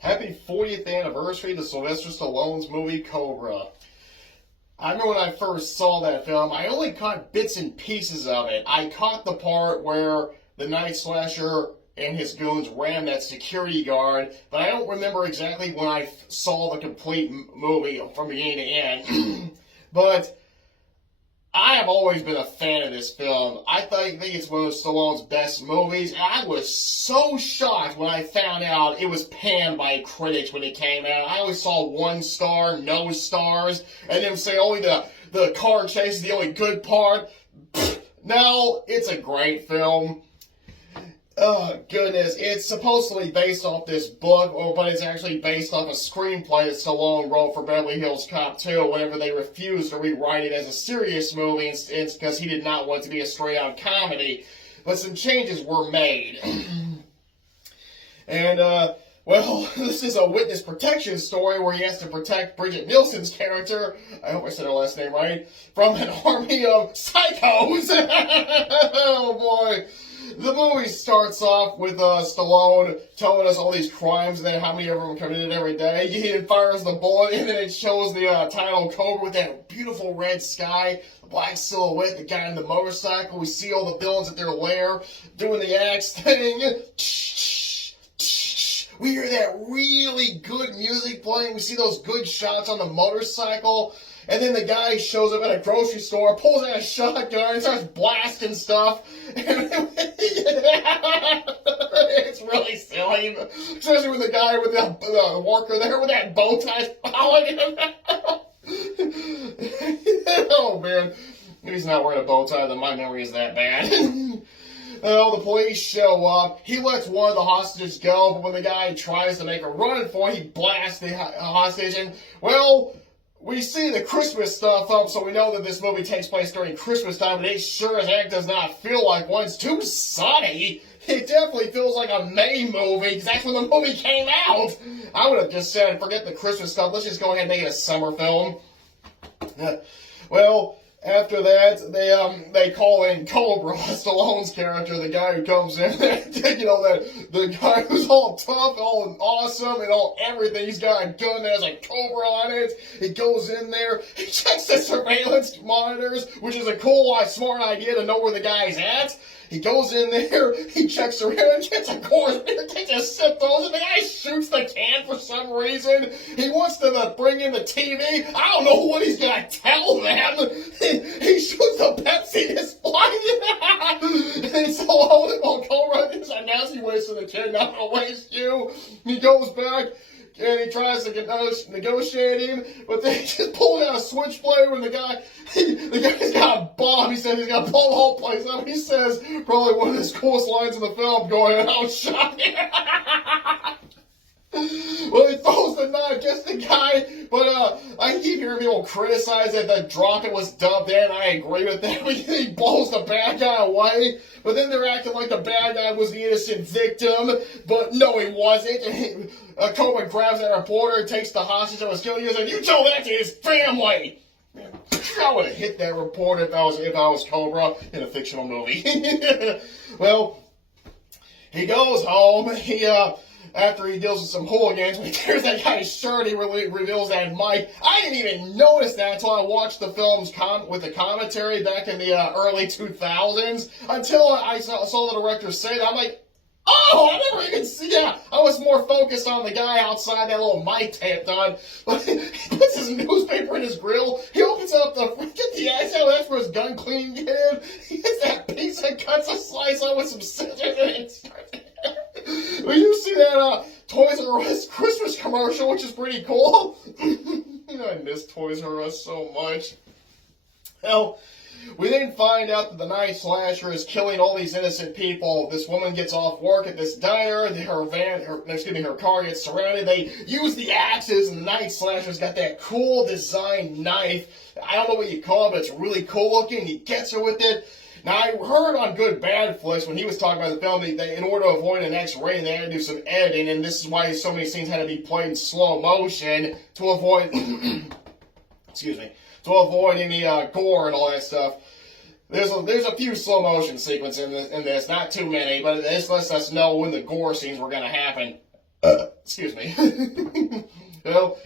Happy 40th anniversary to Sylvester Stallone's movie Cobra. I remember when I first saw that film, I only caught bits and pieces of it. I caught the part where the night slasher and his goons ran that security guard, but I don't remember exactly when I saw the complete movie from beginning to end. But I have always been a fan of this film. I think it's one of Stallone's best movies. And I was so shocked when I found out it was panned by critics when it came out. I always saw 1 star, no stars, and them say only the car chase is the only good part. No, it's a great film. Oh, goodness. It's supposedly based off this book, but it's actually based off a screenplay that Stallone wrote for Beverly Hills Cop 2 whenever they refused to rewrite it as a serious movie because he did not want it to be a straight-on comedy. But some changes were made. And, well, this is a witness protection story where he has to protect Bridget Nielsen's character, I hope I said her last name right, from an army of psychos. Oh, boy. The movie starts off with Stallone telling us all these crimes and then how many of them are committed every day. He fires the bullet and then it shows the title Cobra with that beautiful red sky, the black silhouette, the guy on the motorcycle. We see all the villains at their lair doing the axe thing. We hear that really good music playing. We see those good shots on the motorcycle. And then the guy shows up at a grocery store, pulls out a shotgun, and starts blasting stuff. It's really silly, especially with the guy with the worker there with that bow tie following him. Oh, man. If he's not wearing a bow tie, then my memory is that bad. Well, the police show up. He lets one of the hostages go, but when the guy tries to make a run for it, he blasts the hostage. And, well, we see the Christmas stuff up, so we know that this movie takes place during Christmas time, but it sure as heck does not feel like one. It's too sunny. It definitely feels like a May movie, because that's when the movie came out. I would have just said, forget the Christmas stuff, let's just go ahead and make it a summer film. Well, after that, they call in Cobra, Stallone's character, the guy who comes in, you know, the guy who's all tough, all awesome, and all everything. He's got a gun that has a Cobra on it. He goes in there, he checks the surveillance monitors, which is a cool, smart idea to know where the guy's at. He goes in there, he checks around, gets a course beer, takes a sip, throws it, the guy shoots the can for some reason. He wants to bring in the TV. I don't know what he's going to tell them. He shoots the Pepsi display. And so while Cobra is announcing he wasted the kid, not going to waste you. He goes back. And he tries to negotiate him, but they just pull out a switchblade when the guy's got a bomb. He says he's going to blow the whole place up. He says probably one of his coolest lines in the film, going out shocking. Well, he throws the knife, gets the guy, but I keep hearing people criticize that the drop was dubbed in. I agree with that. He blows the bad guy away, but then they're acting like the bad guy was the innocent victim, but no, he wasn't. Cobra grabs that reporter, takes the hostage that was killing you, and says, "You tell that to his family." Man, I would have hit that reporter if I was Cobra in a fictional movie. Well, he goes home. After he deals with some hooligans, when he tears that guy's shirt, he reveals that Mike. I didn't even notice that until I watched the films with the commentary back in the early 2000s. Until I saw the director say that, I'm like, oh, I never even see that. I was more focused on the guy outside that little mic taped on. But he puts his newspaper in his grill. He opens up get the axe out. That's where his gun cleaning kit. He gets that pizza, cuts a slice out with some scissors, and it starts. Well, you see that Toys R Us Christmas commercial, which is pretty cool. I miss Toys R Us so much. Well, we then find out that the night slasher is killing all these innocent people. This woman gets off work at this diner. Her car gets surrounded. They use the axes, and the night slasher's got that cool design knife. I don't know what you call it, but it's really cool looking. He gets her with it. Now, I heard on Good Bad Flicks, when he was talking about the film, they, in order to avoid an X-rating, they had to do some editing, and this is why so many scenes had to be played in slow motion to avoid, excuse me, to avoid any gore and all that stuff. There's a few slow motion sequences in this, not too many, but this lets us know when the gore scenes were going to happen. Excuse me. Well,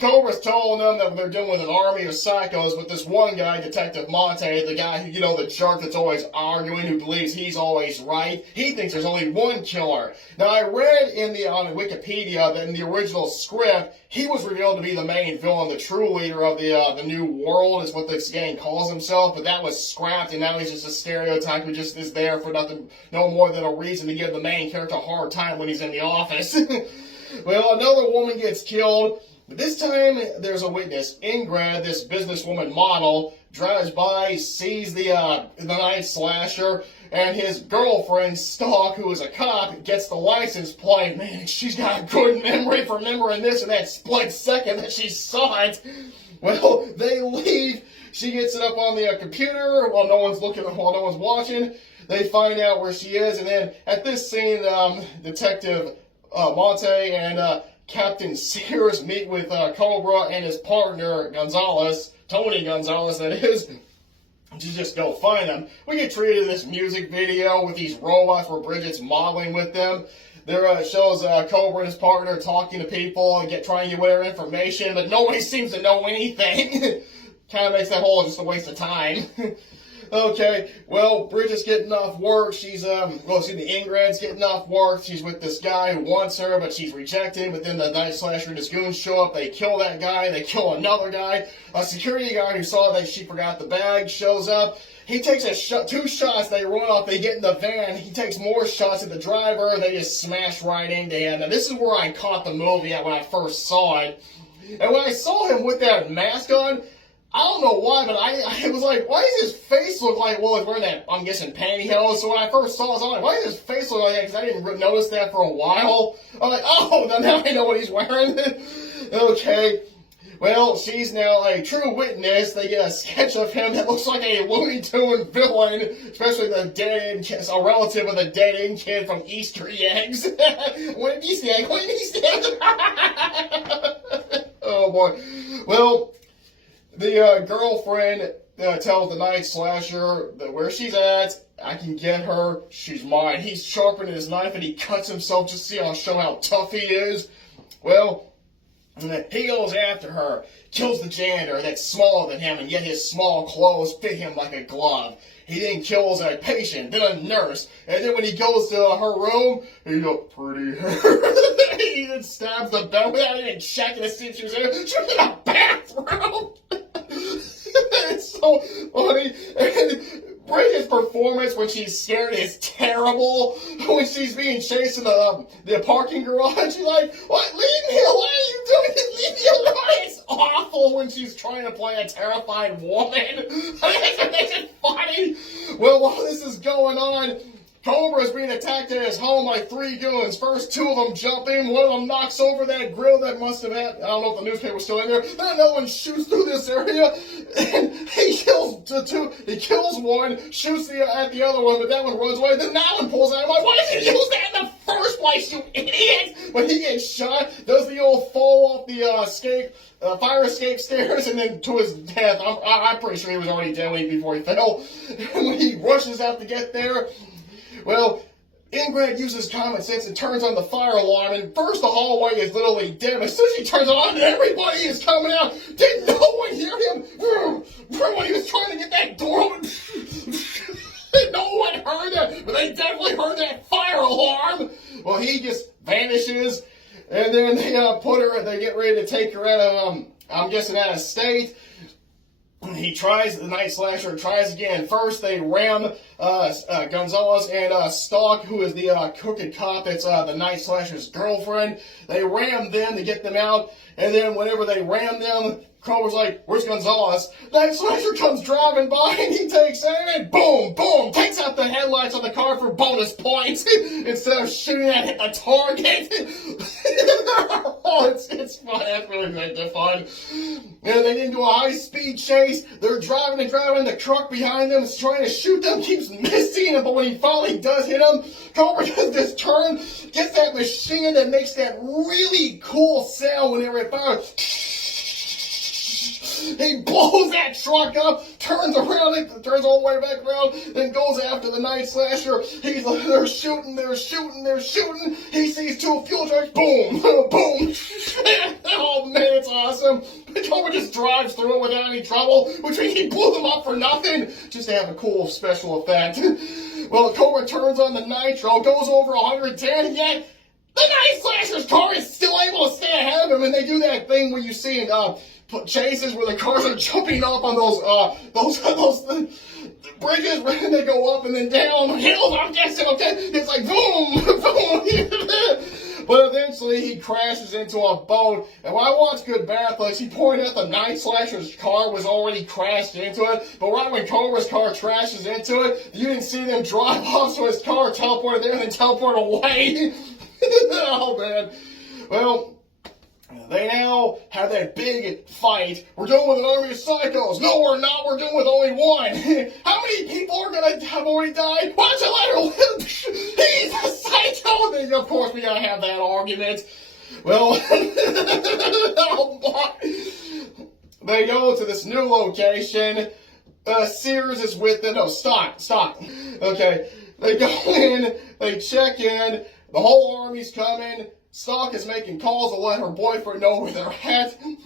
Cobra's telling them that they're dealing with an army of psychos, but this one guy, Detective Monte, the guy who, the jerk that's always arguing, who believes he's always right, he thinks there's only one killer. Now, I read on Wikipedia that in the original script, he was revealed to be the main villain, the true leader of the New World, is what this gang calls himself, but that was scrapped, and now he's just a stereotype who just is there for nothing, no more than a reason to give the main character a hard time when he's in the office. Well, another woman gets killed. But this time, there's a witness. Ingrid, this businesswoman model, drives by, sees the night slasher, and his girlfriend, Stalk, who is a cop, gets the license plate. Man, she's got a good memory for remembering this in that split second that she saw it. Well, they leave. She gets it up on the computer while no one's looking, while no one's watching. They find out where she is, and then at this scene, Detective Monte and Captain Sears meet with Cobra and his partner, Gonzalez, Tony Gonzalez, that is, to just go find them. We get treated in this music video with these robots where Bridget's modeling with them. There shows Cobra and his partner talking to people and trying to get whatever information, but nobody seems to know anything. Kind of makes that whole just a waste of time. Okay, well, Bridget's getting off work. Ingrid's getting off work. She's with this guy who wants her, but she's rejected. But then the night slasher and his goons show up. They kill that guy. They kill another guy. A security guard who saw that she forgot the bag shows up. He takes two shots. They run off. They get in the van. He takes more shots at the driver. They just smash right into him. And this is where I caught the movie at when I first saw it. And when I saw him with that mask on, I don't know why, but I was like, why does his face look like, well, he's wearing that, I'm guessing, pantyhose. So when I first saw it, I was like, why does his face look like that? Because I didn't notice that for a while. I'm like, oh, now I know what he's wearing. Okay. Well, she's now a true witness. They get a sketch of him that looks like a Looney Tune villain, especially the dead-end kid, a relative of the dead-end kid from Easter eggs. What an Easter egg? What an Easter egg? Oh, boy. Well, the girlfriend tells the night slasher that where she's at, I can get her, she's mine. He's sharpening his knife and he cuts himself just to show how tough he is. Well, he goes after her, kills the janitor that's smaller than him, and yet his small clothes fit him like a glove. He then kills a patient, then a nurse, and then when he goes to her room, he got pretty hair. He then stabs the bed without even checking to see if she was in it. She was in a bathroom. It's so funny. And Bridget's performance when she's scared is terrible. When she's being chased in the parking garage, she's like, "What? Leave me alone! What are you doing? Leave me alone!" It's awful when she's trying to play a terrified woman. It's funny. Well, while this is going on, Cobra is being attacked at his home by three goons. First, two of them jump in. One of them knocks over that grill that must have had, I don't know if the newspaper was still in there. Then another one shoots through this area. And he kills the two. He kills one, shoots at the other one, but that one runs away. Then that one pulls out. I'm like, why did you use that in the first place, you idiot? When he gets shot, does the old fall off the fire escape stairs, and then to his death. I'm pretty sure he was already dead before he fell. And when he rushes out to get there, well, Ingrid uses common sense and turns on the fire alarm, and first the hallway is literally dim. As soon as she turns it on, everybody is coming out. Did no one hear him? When he was trying to get that door open, no one heard it, but they definitely heard that fire alarm. Well, he just vanishes, and then they they get ready to take her out of, I'm guessing out of state. The night slasher tries again. First, they ram Gonzalez and Stalk, who is the crooked cop that's the night slasher's girlfriend. They ram them to get them out, and then whenever they ram them, Cobra's like, "Where's Gonzalez?" Night slasher comes driving by, and he takes aim, and boom, boom, takes out the headlights on the car for bonus points instead of shooting at a target. Oh, it's fun. That's really fun. And they get into a high-speed chase. They're driving and driving. The truck behind them is trying to shoot them, keeps missing, but when he finally does hit them, Cobra does this turn, gets that machine that makes that really cool sound whenever it fires. He blows that truck up, turns around, and turns all the way back around, then goes after the Night Slasher. He's like, they're shooting. He sees two fuel trucks, boom, boom. Oh man, it's awesome. Cobra just drives through it without any trouble, which means he blew them up for nothing, just to have a cool special effect. Well, Cobra turns on the nitro, goes over 110, yet the Night Slasher's car is still able to stay ahead of him, and they do that thing where you see in chases where the cars are jumping up on those bridges, and they go up and then down hills. I'm guessing, okay, it's like boom, boom. But eventually he crashes into a boat, and when I watch Good Bathless, he pointed out the Night Slasher's car was already crashed into it, but right when Cobra's car crashes into it, you didn't see them drive off, so his car teleported there and then teleport away. Oh man. Well, they now have that big fight. We're dealing with an army of psychos. No, we're not. We're dealing with only one. How many people are going to have already died? Why don't you let her live? He's a psycho. Then, of course, we got to have that argument. Well, they go to this new location. Sears is with them. No, stop. Okay. They go in. They check in. The whole army's coming. Stock is making calls to let her boyfriend know where they're at. And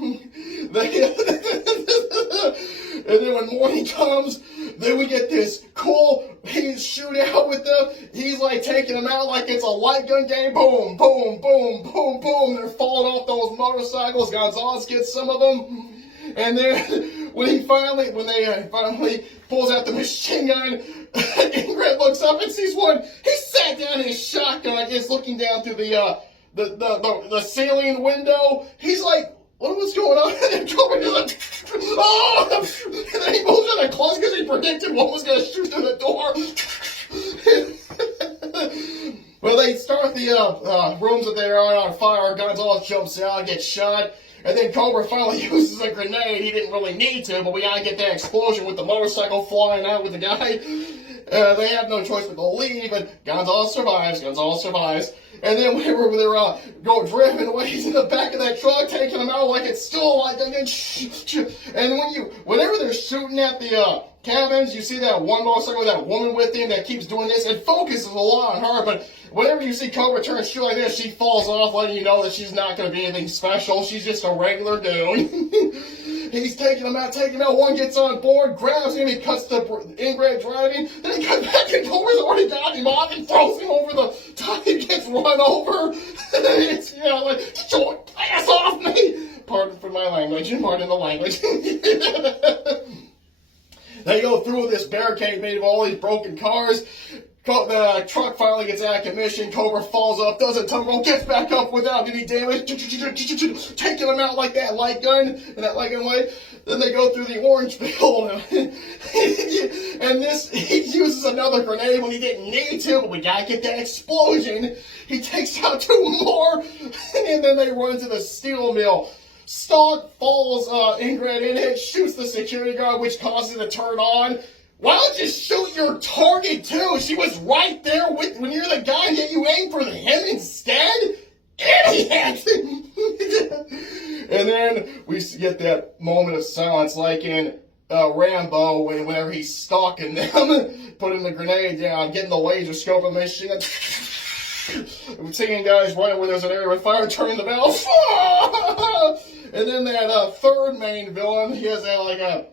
then when morning comes, then we get this cool shootout with them. He's like taking them out like it's a light gun game. Boom, boom, boom, boom, boom. They're falling off those motorcycles. Gonzalez gets some of them. And then when they finally pulls out the machine gun, Ingrid looks up and sees one. He sat down in his shotgun, is looking down through the ceiling window. He's like, what was going on? And Cobra is like, oh! And then he moves in the closet because he predicted one was going to shoot through the door. Well, they start the rooms that they are on fire. Gonzalez jumps out, gets shot. And then Cobra finally uses a grenade. He didn't really need to, but we gotta get that explosion with the motorcycle flying out with the guy. They have no choice but to leave, but Gonzalez survives. And then whenever they're go driving away, he's in the back of that truck, taking them out like it's still like. And whenever they're shooting at the cabins, you see that one motorcycle with that woman with him that keeps doing this. It focuses a lot on her, but whenever you see Cobra turn and shoot like this, she falls off, letting you know that she's not going to be anything special. She's just a regular dude. He's taking him out. One gets on board, grabs him, he cuts the Ingrid driving. Then he comes back and Cobra's already got him off and throws him over the top. He gets run over. It's, like, get your ass off me. Pardon the language. They go through this barricade made of all these broken cars. The truck finally gets out of commission. Cobra falls off, doesn't tumble, gets back up without any damage, taking them out like that light gun in that light gun way. Then they go through the orange field, and he uses another grenade when he didn't need to, but we gotta get that explosion. He takes out two more, and then they run to the steel mill. Stock follows Ingrid in it, shoots the security guard, which causes it to turn on. Why don't you shoot your target too? She was right there when you're the guy, yet you aim for him instead? Idiot! And then we get that moment of silence like in Rambo whenever he's stalking them, putting the grenade down, getting the laser scope of the machine gun. Seeing guys running where there's an area of fire, turning the bell. And then that third main villain, he has a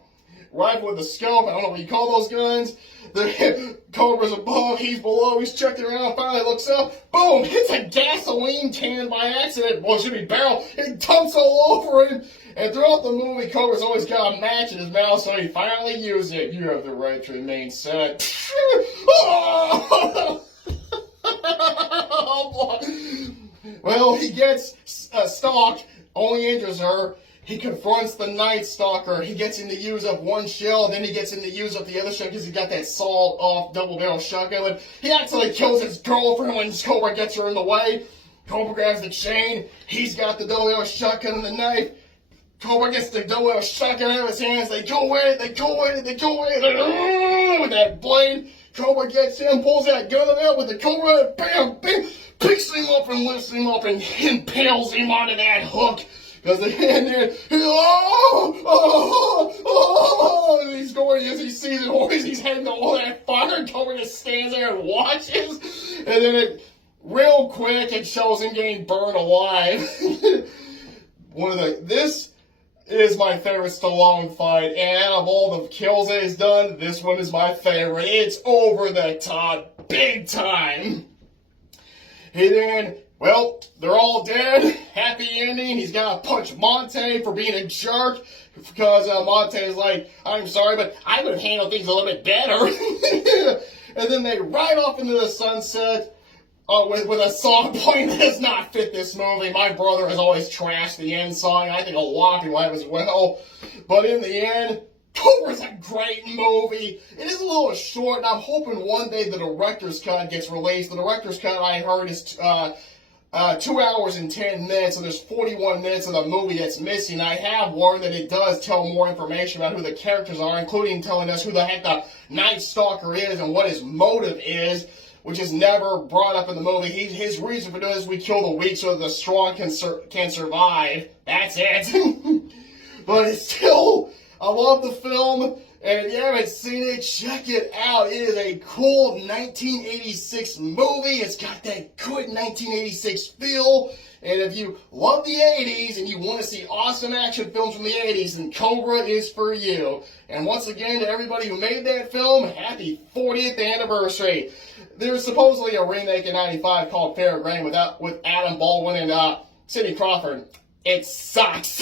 rifle with a scope. I don't know what you call those guns. The Cobra's above, he's below, he's checking around, finally looks up, boom, hits a gasoline can by accident. Well, it should be barrel. It dumps all over him. And throughout the movie, Cobra's always got a match in his mouth, so he finally used it. You have the right to remain set. Well, he gets stalked, only injures her. He confronts the Night Stalker. He gets him to use up one shell, then he gets him to use up the other shell because he got that sawed-off double-barrel shotgun. And he actually kills his girlfriend when Cobra gets her in the way. Cobra grabs the chain. He's got the double-barrel shotgun and the knife. Cobra gets the double-barrel shotgun out of his hands. They go at it with that blade. Cobra gets him, pulls that gun out with the Cobra, and bam, bam, picks him up and lifts him up and impales him onto that hook. Because and then and he's going as he sees it, always he's heading to all that fire, and Cobra just stands there and watches, and then it real quick it shows him getting burned alive. This is my favorite Stallone fight, and out of all the kills that he's done, this one is my favorite. It's over the top, big time. And then, well, they're all dead. Happy ending. He's got to punch Monte for being a jerk because Monte is like, I'm sorry, but I would have handled things a little bit better. And then they ride off into the sunset with a song playing that does not fit this movie. My brother has always trashed the end song. I think a lot of people have as well. But in the end, Cobra's a great movie. It is a little short, and I'm hoping one day the director's cut gets released. The director's cut, I heard, is 2 hours and 10 minutes, and there's 41 minutes of the movie that's missing. I have learned that it does tell more information about who the characters are, including telling us who the heck the Night Stalker is and what his motive is, which is never brought up in the movie. His reason for doing this is we kill the weak so that the strong can survive. That's it. But it's still... I love the film, and if you haven't seen it, check it out. It is a cool 1986 movie. It's got that good 1986 feel, and if you love the 80s and you want to see awesome action films from the 80s, then Cobra is for you. And once again, to everybody who made that film, happy 40th anniversary. There's supposedly a remake in '95 called Fair Game with Adam Baldwin and Sidney Crawford. It sucks.